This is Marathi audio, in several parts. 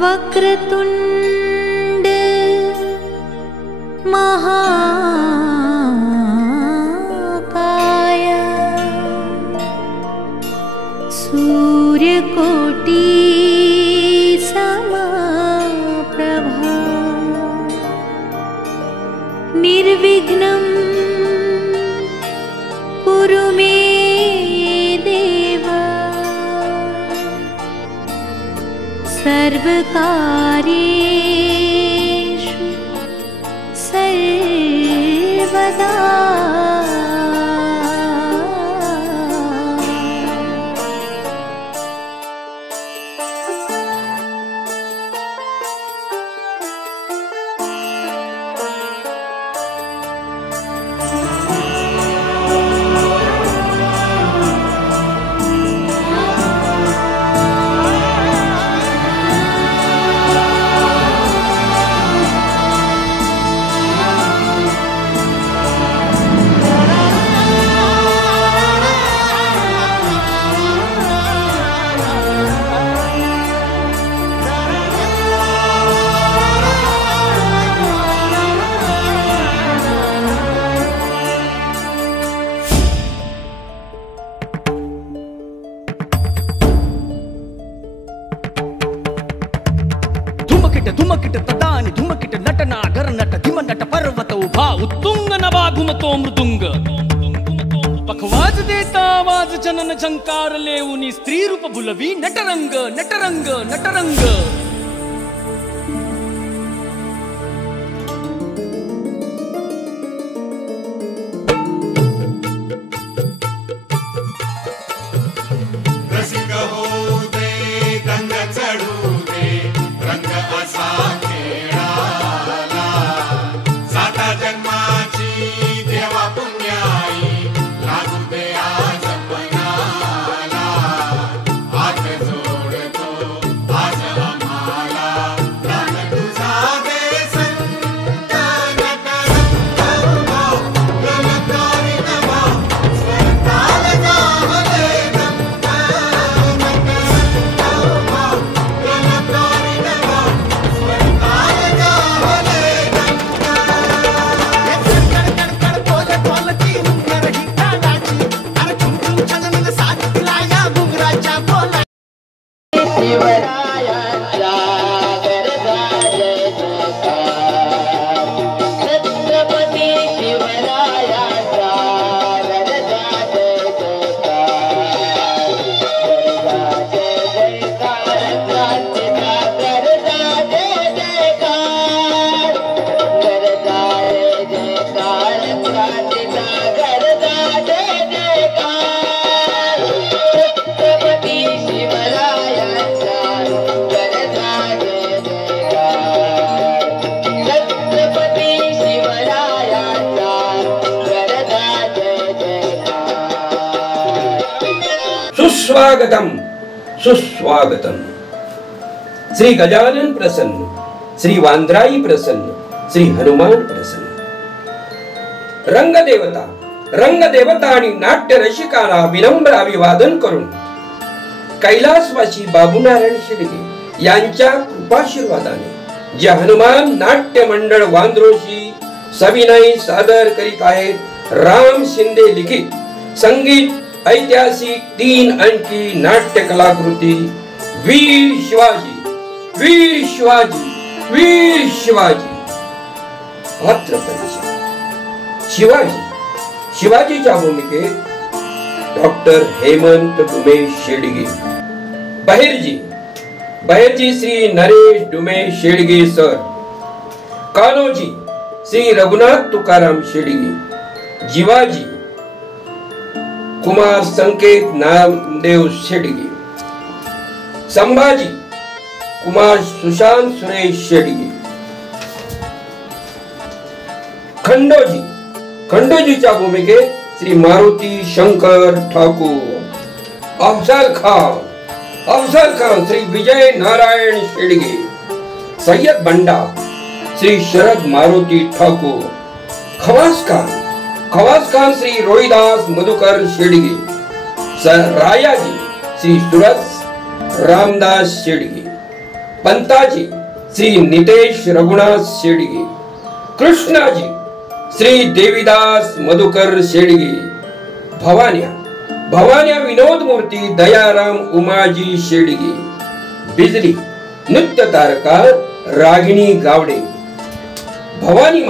वक्रतुंड महाकाय सूर्यकोटि समप्रभा निर्विघ्नं कुरु मे देव सर्वकार्येषु सर्वदा। धुमकिट तदानी धुमकिट नटना गरनट धिमनट पर्वत उभा उत्तुंग नवा घुमतो मृदुंग पखवाज देता आवाज जनन झंकार लेऊनी स्त्री रूप बुलवी नटरंग नटरंग नटरंग। सुस्वागतम सुस्वागतम। श्री गजानन प्रसन्न, श्री वांद्राई प्रसन्न, श्री हनुमान प्रसन्न। रंगदेवता आणि नाट्य रसिकांना विनम्र अभिवादन करून कैलासवासी बाबूनारायण शिंदे यांच्या कृपाशीर्वादाने जे हनुमान नाट्य मंडळ वांद्रोशी सविनय सादर करीत आहेत राम शिंदे लिखित संगीत ऐतिहासिक 3 अंकी नाट्य कलाकृती वीर शिवाजी वीर शिवाजी वीर शिवाजी। पात्र परिचय शिवाजी शिवाजीच्या भूमिकेत डॉक्टर हेमंत डुमे शेडगे। बहिर्जी श्री नरेश डुमे शेडगे सर। कान्होजी श्री रघुनाथ तुकाराम शेडगे। जीवाजी कुमार संकेत नामदेव शेडगे। संभाजी कुमार सुशांत सुरेश शेडगे। खंडोजीच्या भूमिकेत श्री मारुती शंकर ठाकूर। अफजल खान श्री विजय नारायण शेडगे। सय्यद बंडा श्री शरद मारुती ठाकूर। खवास खान श्री रोहिदास मधुकर शेडगे। रायाजी श्री सुरत रामदास शेडगे। पंताजी श्री नितेश रघुनाथ शेडगे, कृष्णाजी श्री देवीदास मधुकर शेडगे, भवान्या विनोद मूर्ती दयाराम उमाजी शेडगे, बिजली नृत्य तारका रागिणी गावडे, भवानी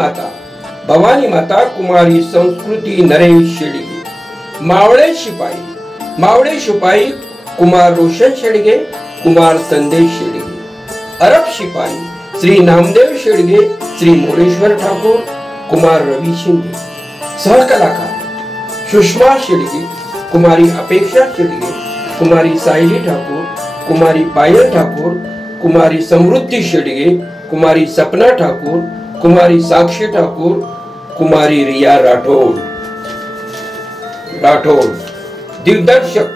माता कुमारी संस्कृती नरेश शेडगे, मावळे शिपाई कुमार रोशन शेडगे, कुमार संदेश शेडगे, अरब शिपाई श्री नामदेव शेडगे, श्री मोरेश्वर ठाकूर, कुमार रवि शिंदे, सहकलाकार सुषमा शेडगे, कुमारी अपेक्षा शेडगे, कुमारी सायली ठाकूर, कुमारी पायल ठाकूर, कुमारी समृद्धि शेडगे, कुमारी सपना ठाकूर, कुमारी साक्षी ठाकूर, कुमारी रिया राठौड़। दिग्दर्शक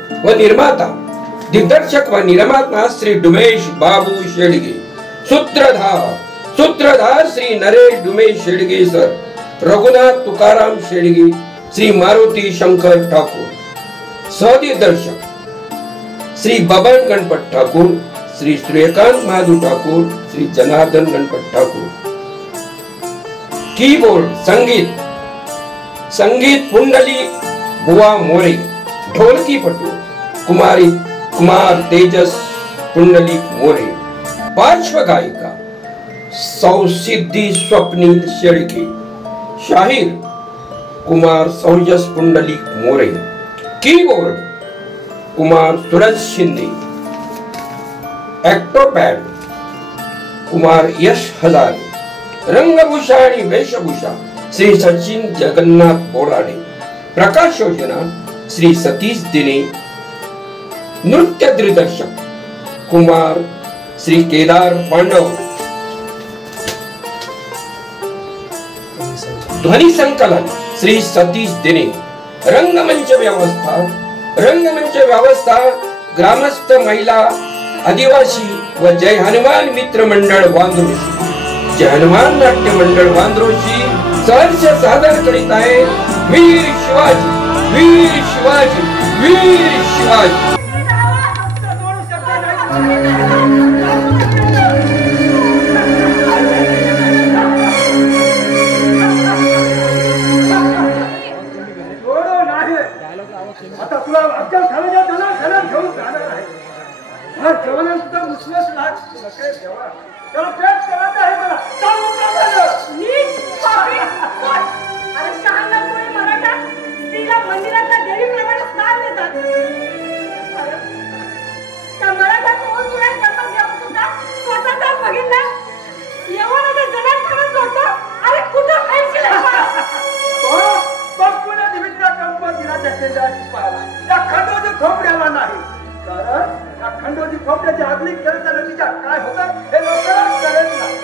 व निर्माता श्री डुमेश बाबू शेडगे, सूत्रधार श्री नरेश डुमेश शेडगे सर, रघुनाथ तुकाराम शेडगे, श्री मारुति शंकर ठाकुर, सहदिग्दर्शक श्री बबन गणपत ठाकुर, श्री सूर्यकांत महादू ठाकुर, श्री जनार्दन गणपत ठाकुर। कीबोर्ड संगीत पुंडली बुआ मोरे, ढोलकी पटू कुमार तेजस पुंडलिक मोरे, पार्श्व गायिका सौसिद्धि स्वप्नील शेडगे, शाहीर कुमार सौजस पुंडलिक मोरे, कीबोर्ड कुमार सूरज शिंदे, एक्टोपैड कुमार यश हजारे, रंगभूषा आणि वेशभूषा श्री सचिन जगन्नाथ बोराडे, प्रकाश योजना श्री सतीश दिने, नृत्य दिग्दर्शक कुमार श्री केदार पांडव, ध्वनि संकलन श्री सतीश दिने, रंगमंच व्यवस्था ग्रामस्थ महिला आदिवासी व जय हनुमान मित्र मंडळ वांद्रोशी, जय हनुमान नाट्य मंडळ वांद्रोशी सहर्ष सादर करीत आहे वीर शिवाजी, वीर शिवाजी, वीर शिवाजी। आता तुला अक्कल खाण्याच्या त्याला घेऊन जाणार आहे, हा जेवण सुद्धा मुसलस लाग देवा, त्याला पेट करायचं आहे मला, चालू चालू नीट पापी कोण अरे शहाणा कोणी मराठा स्त्रीला मंदिरातल्या देवीप्रमाणे स्थान देतात, अरे त्या मराठा कोण तुला जन्म घेऊन सुद्धा स्वतःचा बघितला एवढं जगात करत होतो, अरे कुठं खायची बघ पुण्या देवीच्या कंपनीला त्याच्या पाहिला त्या खंडोजी खोपड्याला नाही, कारण त्या खंडोजी खोपड्याची आगली करताना तिच्या काय होतं हे लोकांना कळत नाही।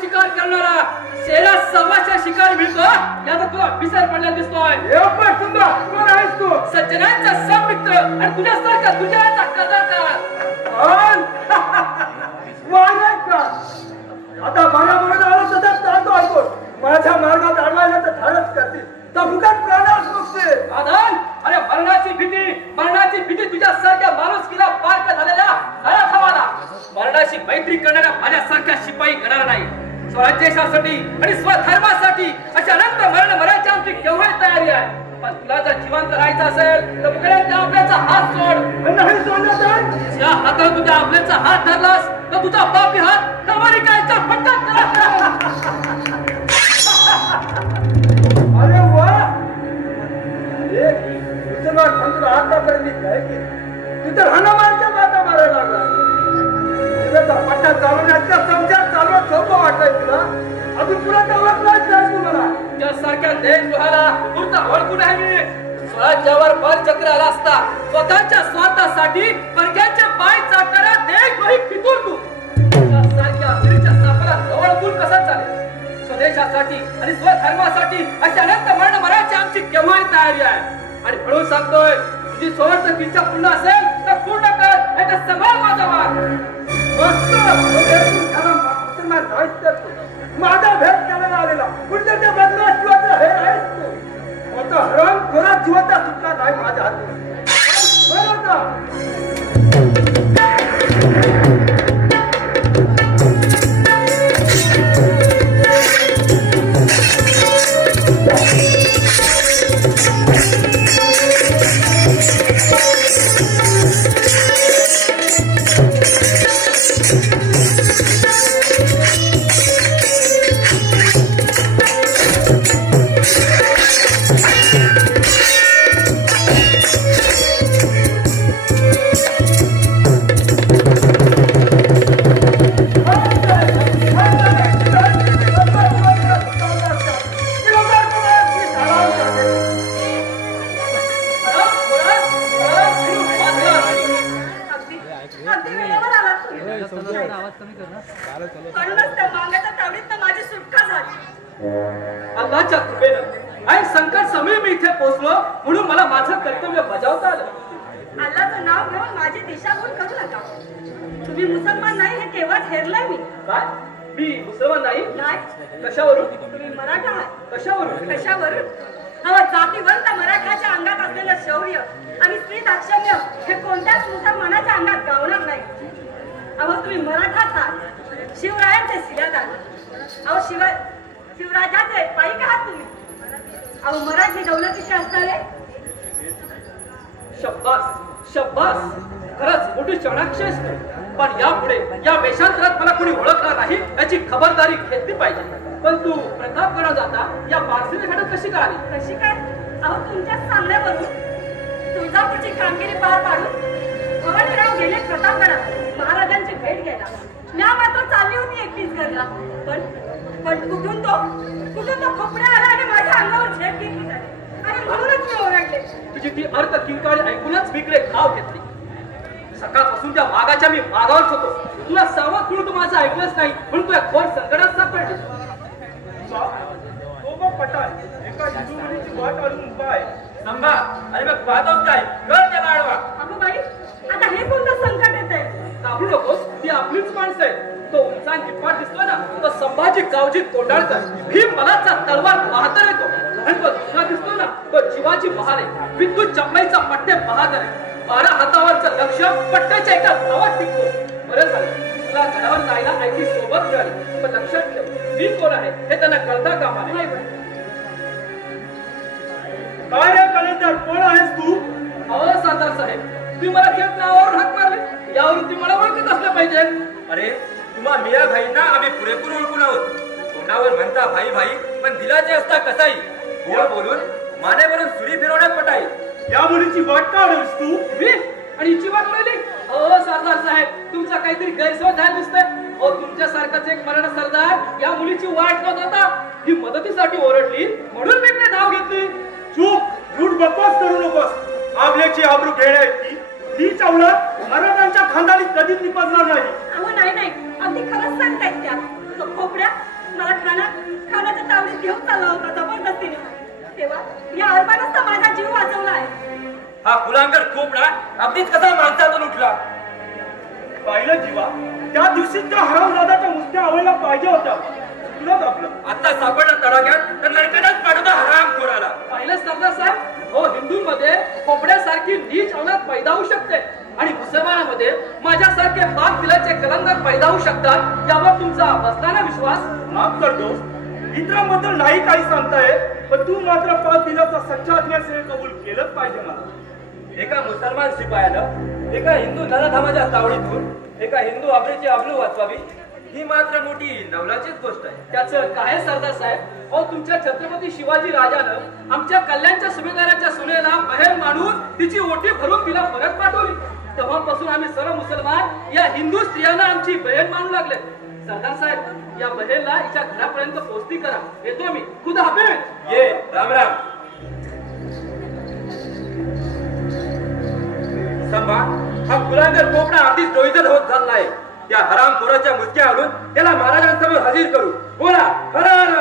शिकार करणारा शेरा सव्वाच्या शिकार मिळतो याचा तुला विसर पडला दिसतोय, कोण आहेस तू? सज्जनांचा समित्र आणि तुझ्यासारखा दुर्जनाचा कदरदार। आता माझ्या आला सध्या तांतो ऐकून माझ्या मार्गात अडवायला तर धाडस करते तर फुकट प्राणास मुक्ते आधान। अरे मरणाची भीती तुझ्यासारख्या माणुसकीला पार्क झालेल्या हळाखावाला मरणाची मैत्री करणाऱ्या माझ्यासारख्या शिपाई करणार नाही। स्वराज्यासाठी आणि स्वधर्मासाठी अशा अनंत मरायची आमची केव्हाही तयारी आहे, पण तुला जर जिवंत राहायचं असेल तर मुकड्या आपल्याचा हात सोड, नाही सोडला ज्या हाताने तुझ्या आपल्याचा हात धरलास तर तुझा पापी हात तलवारी कायचा फटका अरे वा, अरे तुझं तुला आतापर्यंत काय की तू तर हनुमानच्या माता मारायला लागला, पट्टा चालवण्याच्या समजात चालवत सोपं वाटतंय तुला, अजून पुन्हा चालवत नाही तू मला त्यासारख्या देशद्रोहाला पुरता ओळखून आहे मी। स्वराज्यावर भर चक्र आला असता स्वतःच्या स्वार्थासाठी परक्याचे पाय चाटणाऱ्या देशद्रोही फितूर तू त्यासारख्या अखेरीच्या सापाला ओळखून कसा चालेल? स्वदेशासाठी आणि स्वधर्मासाठी अशा अनंत मरायची आमची केव्हाही तयारी आहे, आणि म्हणून सांगतोय तुझी सोबत इच्छा पूर्ण असेल तर पूर्ण कर, याचा सांभाळ माझा वाद। माझा भेद करायला आलेला कुठे त्या बदला जीवाचा हे आहेस तू आता हरण खोरात जीवाचा सुटला नाही माझ्या हातून अल्लाच्या कृपेनं आणि संकट समय मी इथे पोहोचलो म्हणून मला माझं कर्तव्य बजावता आलं. अल्लाचं नाव घेऊन माझी दिशाभूल करू नका. तुम्ही मुसलमान नाही हे केव्हाच हेरलंय मी. काय मी मुसलमान नाही? नाही. कशावरून? तुम्ही मराठा आहात. कशावरून? कशावरून? जातीवंत मराठाच्या अंगात असलेलं शौर्य आणि स्त्री दाक्षिण्य हे कोणत्याच मुसलमानाच्या अंगात गावणार नाही. तुम्ही मराठाच आहात, शिवरायांचे सियादार. शिवराजाचे पाईक आहात तुम्ही. मराठी दौलतीचे असणारे. शब्बास शब्बास, खरंच मोठी चाणाक्षच नाही. पण यापुढे या वेशांतरात मला कोणी ओळखणार नाही याची खबरदारी घेतली पाहिजे. पण तू प्रतापगड जाता या पारसीने घाटात कशी कळाली? कशी काय? तुमच्या सांगण्यावरून तुळजापूरची कामगिरी पार पाडून भवानीराव गेले प्रतापगडात महाराजांची भेट घ्यायला. म्या मात्र चालली होती एकटीच घरला. पण कुठून तो खोपड्या आला आणि माझ्या अंगावर झेप घेतली आणि म्हणूनच मी ओरडले. तुझी ती अर्थ किंकाळी ऐकूनच विकले घाव घेतली. सकाळपासून त्या मागाच्या मी मागावरच होतो. तुला सावध करून तू माझं ऐकलंच नाही म्हणून तुला खोड संकटात सापडले. पटाल एका हिंदू मुलीची वाट आडून उभा आहे. संभा आणि मग पाहतोच काय कर त्याला आडवा. अगं बाई, आता हे कोणतं संकट येतंय? घाबरू नकोस, ती आपलीच माणसं आहे. तो उंचान किप्पाट दिसतो ना, तो संभाजी गावजी कोंडाळकर. भीम मलाचा तलवार बहादर आहे तो. आणि तो दुसरा दिसतो ना, तो शिवाजी महाल आहे. विद्युत चपलाईचा पट्टे बहादर आहे. 12 हातावरचं लक्ष पट्ट्याच्या एका धावात टिकतो. बरं झालं तुला गडावर जायला ऐकी सोबत मिळाली. पण लक्षात ठेव, मी कोण आहे हे त्यांना कळता कामा नये. काय रे कलेक्टर, कोण आहेस तू? सरदार साहेब, तुम्ही मला थेट नावावरून हाक मारले. यावरून तुम्ही मला ओळखत असलं पाहिजे. अरे तुम्हा मिया भाईंना आम्ही पुरेपूर ओळखून आहोत. तोंडावर म्हणता भाई भाई, पण दिलाचे असता कसाई. गोड बोलून मानेवरून सुरी फिरवण्यात पटाई. या मुलीची वाट का आडवलीस तू? मी आणि हिची वाट मिळाली? सरदार साहेब, तुमचा काहीतरी गैरसमज झाला दिसतंय. तुमच्यासारखाच एक मराठा सरदार या मुलीची वाट लावत होता. ही मदतीसाठी ओरडली म्हणून मी इकडे धाव घेतली. चूप, झूट बकवास करू नकोस. आपल्याची आबरू घेण्या इतकी ही चौलात महाराजांच्या खानदानी कधीच निपजणार नाही. नाही, अगदी खरंच सांगतायत त्या. तो खोपड्या मला खाण्याच्या तावडीत घेऊन चालला होता जबरदस्तीने. तेव्हा या अरबानच माझा जीव वाचवला आहे. हा कुलांगर खोपडा अगदीच कसा माणसातून उठला. पाहिलं जीवा, त्या दिवशी त्या हरामजादाच्या मुसक्या आवडला पाहिजे होता. तुलाच आपलं आता सापडला तडाख्यात तर लडकतच पाठवता हराम खोराला. पाहिलं सरदार साहेब, हिंदूंमध्ये खोपड्यासारखी नीच औलाद पैदा होऊ शकते आणि मुसलमानामध्ये माझ्यासारखे पाक दिलाचे कलंदर पैदा होऊ शकतात. यावर तुमचा बसला ना विश्वास? माफ करतो, इतरांबद्दल नाही काही सांगताय, पण तू मात्र पाक दिलाचा सच्चा असण्याचे कबूल केलंच पाहिजे मला. एका मुसलमान शिपायानं एका हिंदू नराधामाच्या तावडीतून एका हिंदू आबरीची आबरू वाचवावी ही मात्र मोठी नवलाचीच गोष्ट आहे. त्याचं काय सरदार साहेब, तुमच्या छत्रपती शिवाजी राजानं आमच्या कल्याणच्या सुभेदाराच्या सुनेला बहेर मांडून तिची ओटी भरून तिला परत पाठवली. तेव्हापासून आम्ही सर्व मुसलमान या हिंदू स्त्रियांना आमची बहेर मानू लागले. सरदार साहेब, या बहेरला हिच्या घरापर्यंत पोहोचती करा. येतो मी. खुदा हाफिज. ये राम राम. संभा, हा कुलांगर कोपडा अगदीच डोईजल होत चाललाय. त्या हरामखोराच्या मुसक्या आणून त्याला महाराजांसमोर हजर करू. बोला हरार.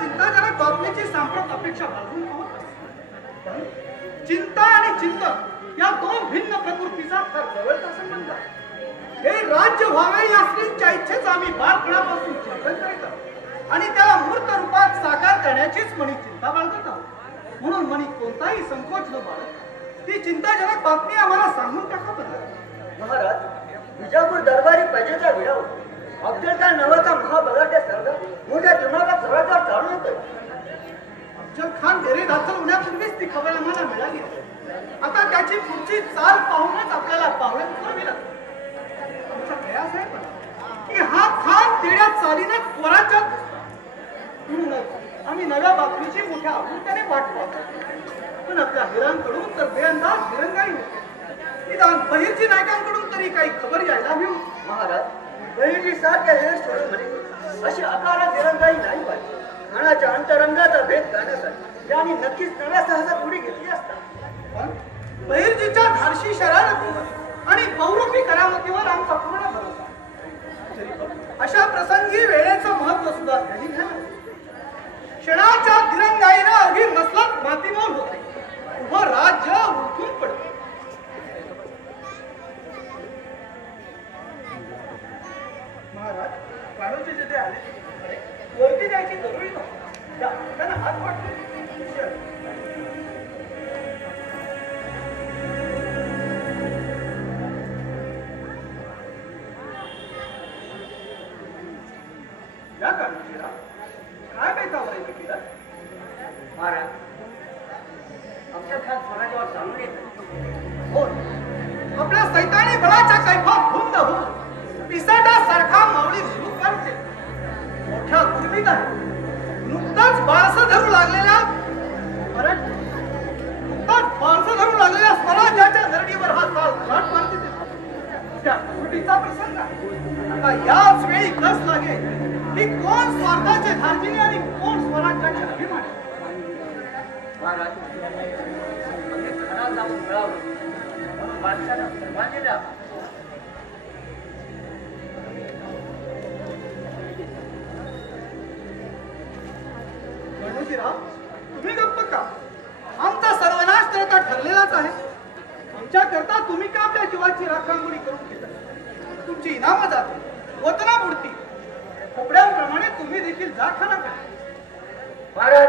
चिंताजनक बातमीची सांप्रत अपेक्षा बाळगून होत असते. पण चिंता आणि चिंतन या दोन भिन्न प्रकृतीचा फार जवळचा संबंध आहे. हे राज्य व्हावे या स्त्रीच्या इच्छेच आम्ही बालपणापासून चिंतन करीत आहोत आणि त्याला मूर्त रूपात साकार करण्याचीच मनी चिंता बाळगत आहोत. म्हणून मनी कोणताही संकोच न बाळगता ती चिंताजनक बातमी आम्हाला सांगून टाका. महाराज, विजापूर दरबारी प्रजेचा विडाव अफजलखान नावाचा महाबलाढ्य सरदार मोठ्या दिमागात सरकार चालू होते. अफजल खान डेरे दाखल होण्यापूर्वीच ती खबर आम्हाला मिळाली. आता त्याची पुढची चाल पाहूनच आपल्याला पावले उचलावी लागते. आमचा प्रयास आहे की हा खान तेड्या चालीनच स्वराज्यात, म्हणूनच आम्ही नव्या बातमीची मोठ्या आपुलक्याने वाट पाहतो. पण आपल्या हिरांकडून तर बेअंदाज दिरंगाई होते. निदान बहिर्जी नायकांकडून तरी काही खबर यायला हवी. महाराज, बहिणीची सारख्या हेर सोडून म्हणे अशी अकारण दिरंगाई नाही पाहिजे. खानाच्या अंतरंगाचा भेद करण्यासाठी त्यांनी नक्कीच नव्या साहसात उडी घेतली असता. पण बहिर्जीच्या धाडशी शरारतीवर आणि बहुरूपी करामतीवर आमचा पूर्ण भरोसा आहे. अशा प्रसंगी वेळेचं महत्व सुद्धा त्यांनी घ्यावं. क्षणाच्या दिरंगाईनं अगदी मसलत मातीमोल होते. उभं राज्य उठून पडते. महाराज, काळोजी जिथे आले वरती जायची जरुरी नव्हती. त्यांना हात वाटतो. या काळोजीला काय बेतावर आहे केलं? महाराज, अफजलखान स्वराज्यावर चालून येत हो, आपल्या सैतानी बळाच्या कैफात धुंद होऊन पिसाटासारखा माऊली सुरू करते. मोठ्या गुरमीत आहे. नुकताच बाळसं धरू लागलेल्या स्वराज्याच्या नरडीवर हा काल घाट मारते. त्या गुरुटीचा प्रसंग आता याच वेळी कस लागेल की कोण स्वार्थाचे धार्जिणी आणि कोण स्वराज्याचे अभिमानी. महाराज, खरा जाऊन मिळावं म्हणून बादशाला सर्वांनी द्या. तुम्ही गप्प का? आमचा सर्वनाश तर आता ठरलेलाच आहे. आमच्या करता तुम्ही का आपल्या जीवाची राखणगुणी करून घेता? तुमची इनामं जाते, वतना बुडती. खोपड्यांप्रमाणे तुम्ही देखील जा खाना करा. महाराज,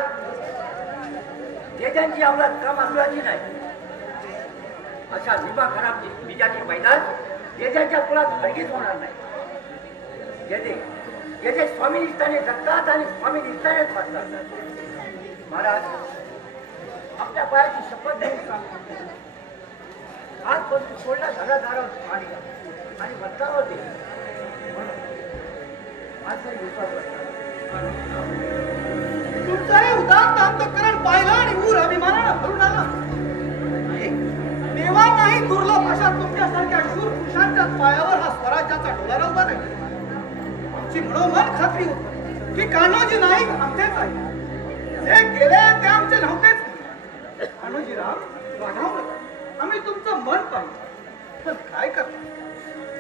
तेजांची अवलाद काम असल्याची नाही. अशा निभा खराब बीजाची मैदान तेजांच्या कुळात हरगीज होणार नाही. येथे स्वामी निष्ठाने जगतात आणि स्वामी निष्ठानेच वाटतात. महाराज, आपल्या पायाची शपथ घेऊन सांगतो, आजपासून सोडला घरादारावर पाणी आणि बदलावर दे. तुमचं हे उदात्त अंतःकरण पाहिलं आणि ऊर अभिमानानं भरून आला. देवा नाही दुर्लभ अशा तुमच्यासारख्या शूर पुरुषांच्या पायावर हा स्वराज्याचा डोलारा उभा नाही. आमची मनोमन खात्री होती की कान्होजी नाईक आमचेच आहे. जे गेले ते आमचे नव्हतेच. कान्होजीराव, वाढाव नका. आम्ही तुमचं मन पाहिलं. पण काय करता,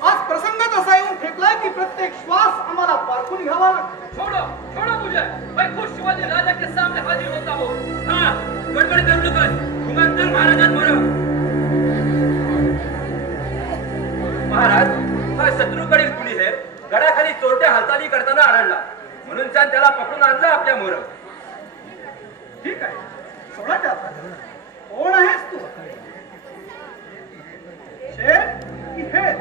आज प्रसंग तसा येऊन फेकलाय की प्रत्येक श्वास आम्हाला पारखून घ्यावा लागतो. छोड़ो छोड़ो मुझे, मैं खुद शिवाजी राजा के सामने हाजिर होता हूँ. हाँ, गड़बड़ कर लो कर, धुरंधर महाराजांवर. महाराज, हा शत्रूकडील कुणी हे गडाखाली चोरट्या हालचाली करताना आढळला. म्हणून त्याला पकडून आणलं आपल्या मोर. ठीक आहे, सोडा त्याचा. कोण आहेस तू? शेर की हेर?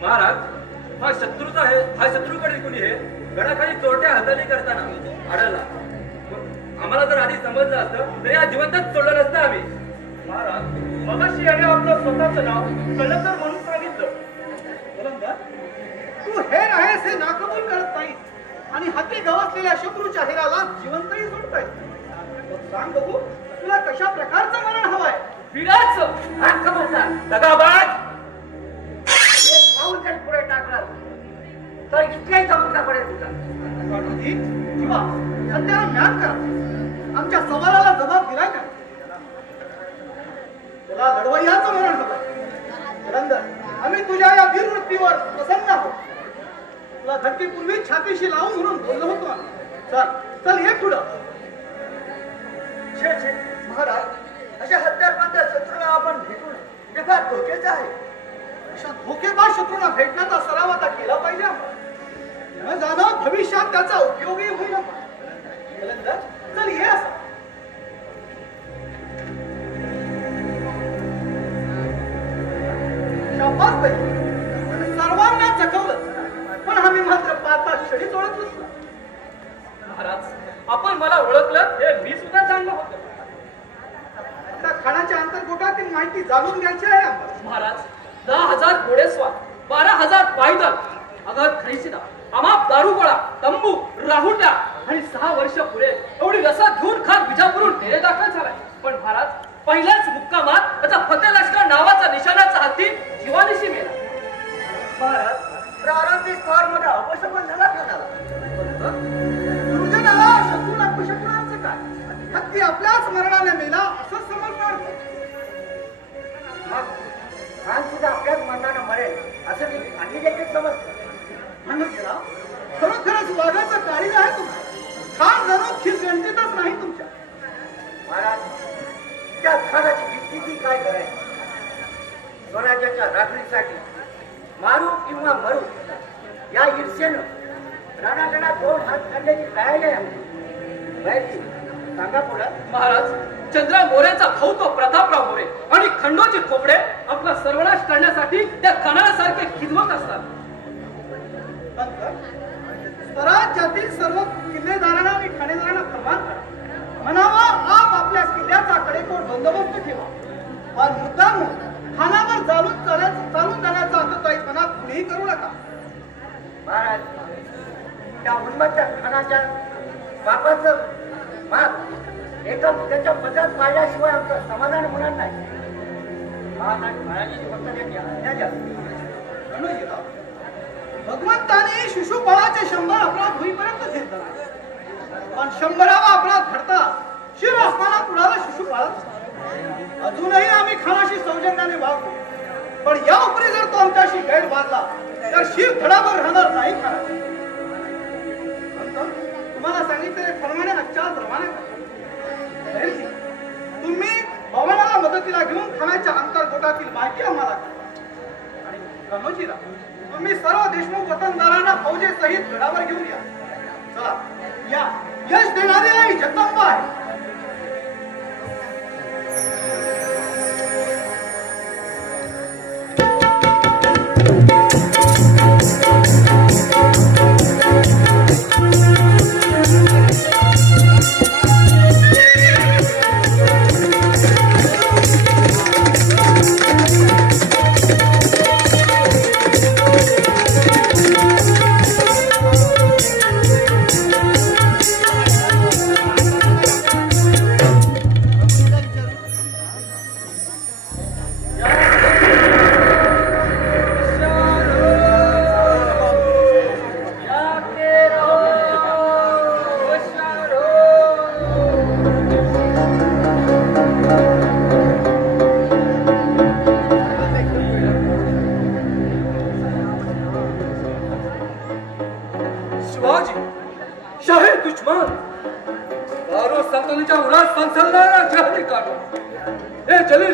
महाराज, हा शत्रूकडील कुणी हे गडाखाली चोरट्या हालचाली करताना आढळला. आम्हाला जर आधी समजलं असतं तरी हा जिवंतच सोडलं नसतं आम्ही. महाराज, मगाशी याने आपलं स्वतःचं नाव कलंदर म्हणून सांगितलं. कलंदर, तू हेर आहेस हे नाकबूल करत नाही आणि हाती गवसलेल्या शत्रूच्या हेराला जिवंतही सोडताय. सांग बघू, तुला कशा प्रकारचं मरण हवंय? वीराचं दगाबाज, पुढे टाकला तर इतक्याही चमत्कार पडेल तुझा. कान्होजी, किंवा सध्याला ज्ञान करा. आमच्या सवालाला जबाब दिलाय का? तुला लढवय्याचं मरण हवं. कलंदर, आम्ही तुझ्या या वीरवृत्तीवर प्रसन्न आहोत. तुला धडकीपूर्वी छातीशी लावून म्हणून बोललो होतो आम्ही. चल चल ये पुढं. छे छे महाराज, अशा हत्यारबंद शत्रूला आपण भेटून हे फार धोक्याचं आहे. अशा धोकेबाज शत्रूंना भेटण्याचा सराव आता केला पाहिजे आपण. न जाणं भविष्यात त्याचा उपयोगही होईल. आपण चल ये असं. शाबास बाई, सर्वांना चकवलं, पण आम्ही मात्र पाहता क्षणी ओळखलंच ना. महाराज, आपण मला ओळखलं हे मी सुद्धा जाणलं होतं. त्या खानाच्या अंतर्गोटातील माहिती जाणून घ्यायची आहे आम्हाला. महाराज, 10,000 घोडेस्वार, 12,000 पायदळ, अगर खैसिदा, आम्हा दारुगोळा, तंबू, राहुटा आणि 6 वर्ष पुढे एवढी रसद घेऊन खान विजापूरहून डेरे दाखल झालाय. पण महाराज, पहिल्याच मुक्कामात त्याचा फते लष्कर नावाचा निशाणाचा हत्ती जीवानिशी मेला. महाराज, प्रारंभी फार मोठा अपशकुन झाला खानाला. दुर्जनाला शत्रूला अपशकुनाचं काय? हत्ती आपल्याच मरणाने मेला असं समजणार. मग खान सुद्धा आपल्याच मरणानं मरेल असं मी आणि देखील समजतो. म्हणून गेला खरोखरच वाघाचं काळीज आहे तुम्हाला. खान जणू खिसगंजीतच नाही तुमच्या. महाराज, त्या खानाची स्थिती काय करायची? स्वराज्याच्या राखणीसाठी मारू किंवा मरू या ईर्षेनं रणांगणात 2 हात काढण्याची तयारी आहे. सांगा पुढं. महाराज, चंद्रा मोरेचा भाऊ तो प्रतापराव मोरे आणि खंडोजी खोपडे आपला सर्वनाश करण्यासाठी त्या खानासारखे खिदमत असतात. स्वराज्यातील सर्व किल्लेदारांना आणि ठाणेदारांना फरमान करा. म्हणावा आप आपल्या किल्ल्याचा कडेकोट बंदोबस्त ठेवा. पण मुद्दाम खानावर चालून जाण्याचा अंतर्दायीपणा कुणीही करू नका. महाराज, त्या उन्मत्त खानाच्या बापाचं माप एका त्याच्या पदात पाडल्याशिवाय आमचं समाधान होणार नाही. भगवंताने शिशुपाळाचे 100 अपराध होईपर्यंत घेतला, पण 100वा अपराध घडता शिर आसमानात उडाला शिशुपाळाचा. अजूनही आम्ही खानाशी सौजन्याने वागतो, पण या उपरी जर तो आमच्याशी गैर वागला तर शिर धडावर राहणार नाही. खाना तुम्हाला सांगितले फरमाने आजच्याच रवाना करा. तुम्ही भवानाला मदतीला घेऊन खानाच्या अंतर्गोटातील माहिती आम्हाला करा. आणि कनोजीला तुम्ही सर्व देशमुख वतनदारांना फौजे सहित गडावर घेऊन या. चला या. यश देणारी आई जगदंबा आहे.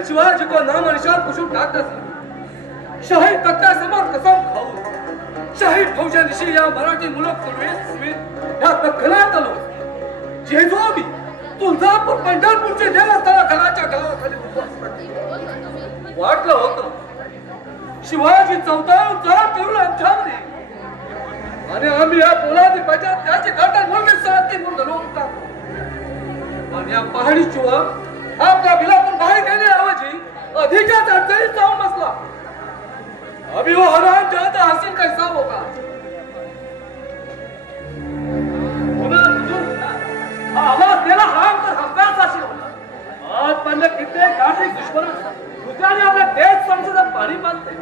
शिवाजी को नाम निशान कुशुम डाकता शाही तख्ता समोर कसम खाऊ शाही फौजांशी या मराठी मुलक तुलवेत या दख्खनात आलो. जेजोबी तुळजापूर पंढरपूरचे देवस्थान घराच्या गावाखाली वाटलं होतं शिवाजी चौथावर जरा करून आमच्यामध्ये आणि आम्ही या पोलादी बजात त्याची घटना म्हणून साथ म्हणून लोक आणि या पहाडी चुवा आपल्या बिलातून बाहेर गेल्याऐवजी अधिकच अडचणीत जाऊन बसला. अभी वो हराम जाता हासिल कैसा होगा? आवाज दिला हराम तर हक्काच अशी होता. आजपर्यंत कित्येक आर्थिक दुश्मन दुसऱ्याने आपल्या देश संसदेत पाणी बांधते.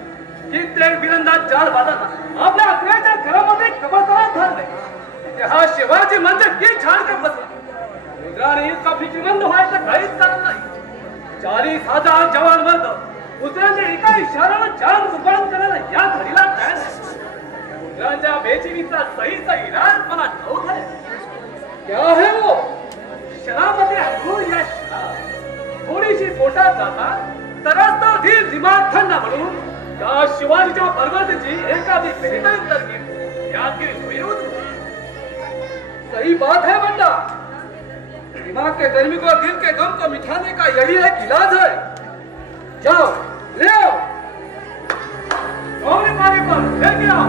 कित्येक बिरंदाज जाल बांधत आपल्या अकराच्या घरामध्ये कबरदार धरले. हा शिवाजी म्हणजे की छान का बसला. इतका फिकिरमंद व्हायचं काहीच कारण नाही. 40,000 जवान बंद दुसऱ्याच्या एका इशाऱ्याला जान सुपान करायला या घडीला तयार नाही. राजा बेचैनीचा सहीचा इलाज मला ठाऊक आहे. क्या है वो? शरामध्ये अंगूर या शराब थोडीशी पोटात जातात तरच धीर दिमाग थंड म्हणून त्या शिवाजीच्या पर्वतची एखादी बेहतरीन तरकीब यादगिरी होईल. सही बात है बंदा. दिमाग के गर्मी को दिल के गम को मिटाने का यही एक इलाज है. जाओ ले आओ और पानी पर लेके आओ.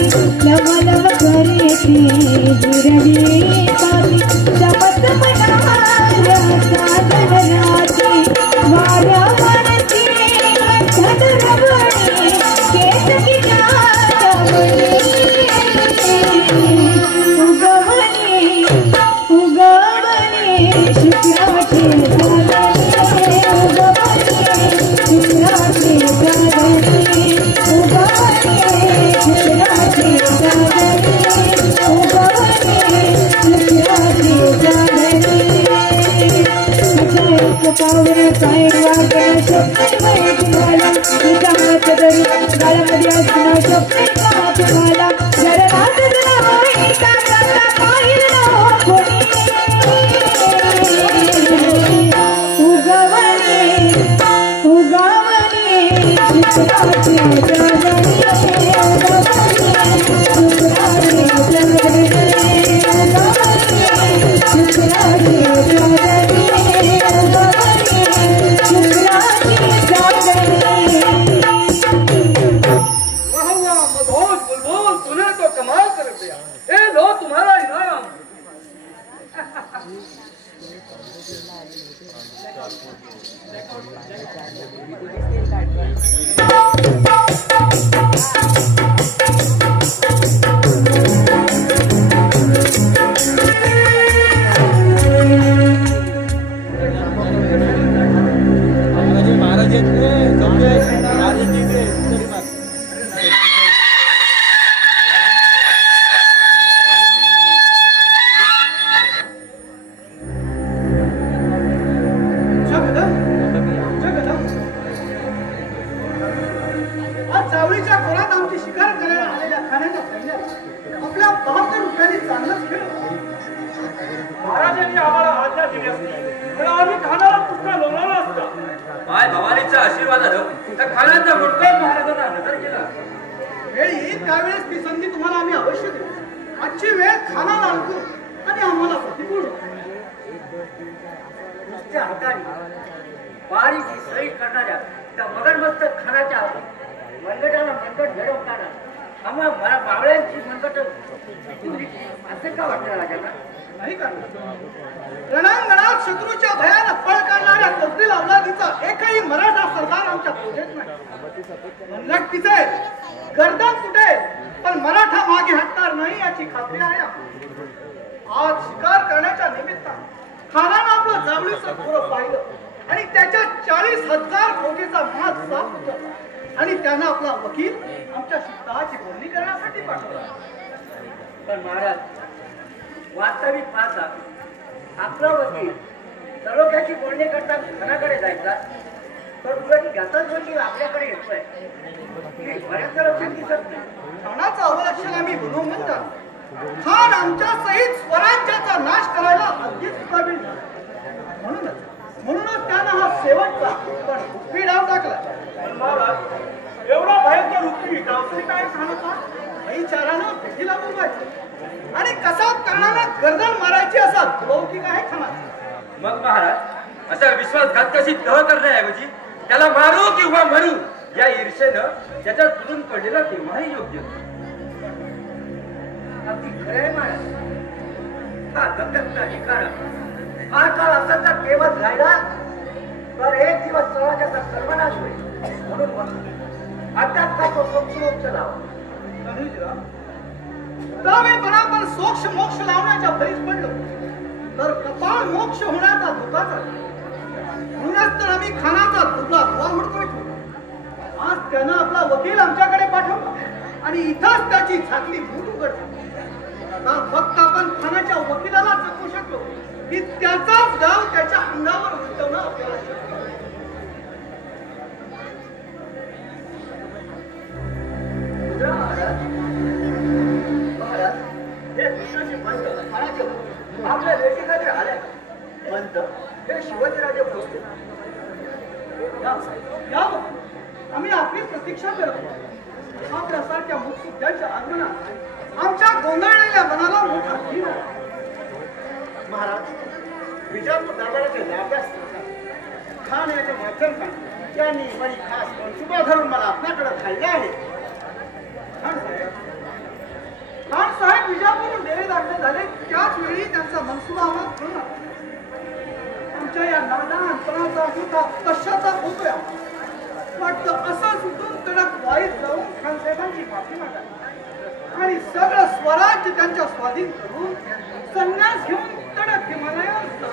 लव लव करते हिरवी पाती चमचम नाऱ्या साजन राती वाऱ्या वारती धड रवणी केतकी नारवणी उगवणे शुक्राचे जागणे शुक्राचे जागणे शुक्राचे जागणे पावर काय वागण स्वप्न तुम्हाला तुझ्या हात धरी गाळ्यामध्ये असणार स्वप्न तुम्हाला जर रात जनावरी कागदाला पाहिलं कोणी उगवणे उगवणे शुक्राचे जागणे रणांगणात शत्रूच्या भयानं पळ काढणाऱ्या तोफील अवलादीचा एकही मराठा सरदार आमच्या पुढेच नाही. मनगट पिचेल, गर्दन तुटेल, पण मराठा मागे हटणार नाही याची खात्री आहे. आज शिकार करण्याच्या निमित्तानं खानानं आपलं जावळीचं खोरं पाहिलं आणि त्याच्या 40,000 कोटीचा महाग साप उचलला आणि त्यानं आपला वकील आमच्या शिष्टाची बोलणी करण्यासाठी पाठवला. पण महाराज, वास्तविक पाहता आपला वकील तलोख्याची बोलणी करता खानाकडे जायचा, तर उलट त्याचाच वकील आपल्याकडे येतोय. बऱ्याच लक्षात दिसत नाही. खानाचं अवलक्षण आम्ही मनोमन जाणतो. खान आमच्या सहित स्वराज्याचा नाश करायला अगदीच काबिल झाला. म्हणूनच त्यानं हा शेवटचा पण हुकमी डाव टाकला. पण महाराज, एवढा भयंकर हुकमी डाव तरी काय खानाचा विचारानं भेटीला बोलवायचं आणि कसा करणारा गर्दन मारायची असा लौकिक आहे खानाचा. मग महाराज, अशा विश्वासघातकाशी तह करण्याऐवजी त्याला मारू किंवा मरू या ईर्षेनं त्याच्या तुटून पडलेला तेव्हाही योग्य. अगदी खरं आहे महाराज. हा दत्तकचा ठिकाण हा काळ असा जर केवळ राहिला तर एक दिवस समाजाचा सर्वनाश होईल. म्हणून अर्थात काय तो सोक्ष लावा. त्यावेळेपणा आपण सोक्ष मोक्ष लावण्याच्या भरीस पडलो तर कपाळ मोक्ष होण्याचा धोका झाला. म्हणूनच तर आम्ही खानाचा दुबळा धुवा म्हणतोय. आज त्यानं आपला वकील आमच्याकडे पाठवला आणि इथंच त्याची छातली फूट उघडली. आता फक्त आपण खानाच्या वकिलाला जगू शकलो की त्याचाच डाव त्याच्या अंगावर उलटवणं आपल्याला शक्य आहे. आपल्या लेखीकडे आले पंत हे शिवाजीराजे बोलते. आम्ही आपली प्रतीक्षा करतो. आपल्यासारख्या मुत्सुद्ध्यांच्या आगमनात आमच्या गोंधळलेल्या मनाला मोठा धीर आहे. महाराज, विजापूर दरबाराचे लाभ्यास खान याचे माध्यम खान यांनी माझी खास मनसुबा धरून मला आपल्याकडे खाल्ले आहे. खान साहेब, लहानपणाचा मोठा कशाचा होतोय वाटतं असं सुटून कडक वाईट जाऊन खानसाहेबांची माफी मागा आणि सगळं स्वराज्य त्यांच्या स्वाधीन करून संन्यास घेऊन कडक हिमालयात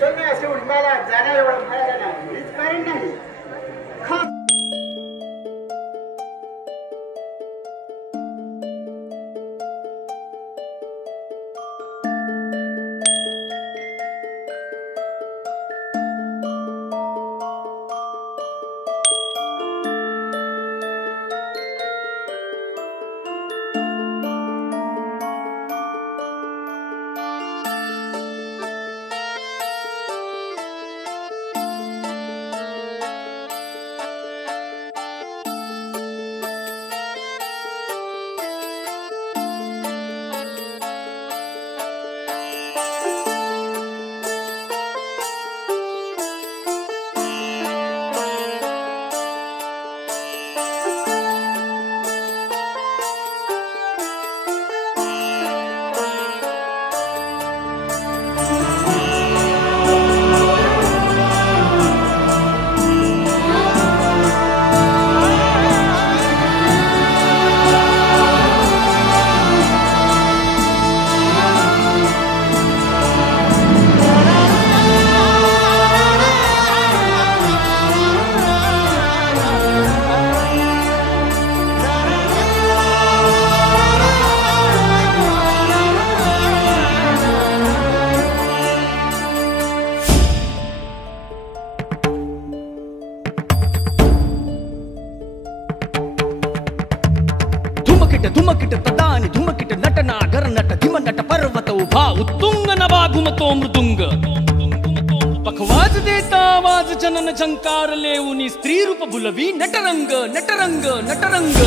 संन्यास घेऊन हिमालयात जाण्या एवढं मला नाही हेच कारण नाही. धुमकिट तदानी धुमकिट नटना गरनट धिमनट पर्वत उभा उत्तुंग नभा घुमतो मृदुंग पखवाज देता आवाज जनन झंकार लेऊनी स्त्री रूप भुलवी नटरंग नटरंग नटरंग.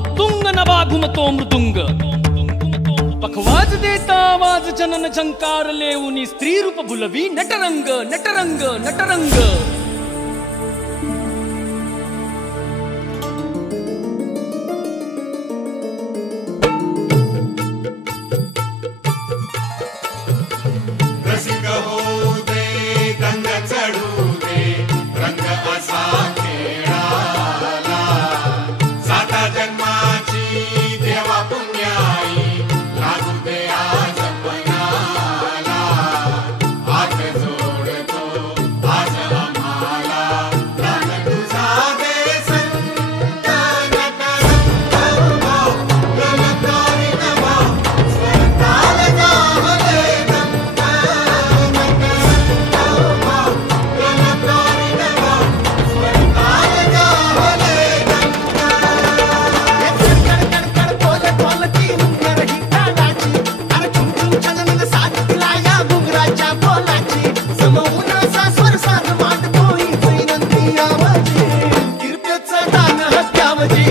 उत्तुंग नभा घुमतो मृदुंग पखवाज देता आवाज जनन झंकार लेऊनी स्त्री रूप बुलवी नटरंग नटरंग नटरंग रसिक होऊ दे रंग चढू दे रंग असा खेळाला साता जन्माची देवा पुण्याई लागू दे आज पणाला हात जोडतो आज आम्हाला प्राण तुझा दे संत नटरंग गलकारी नभा स्वताल जाहले कीर्तेचं गाणं हत्यावजी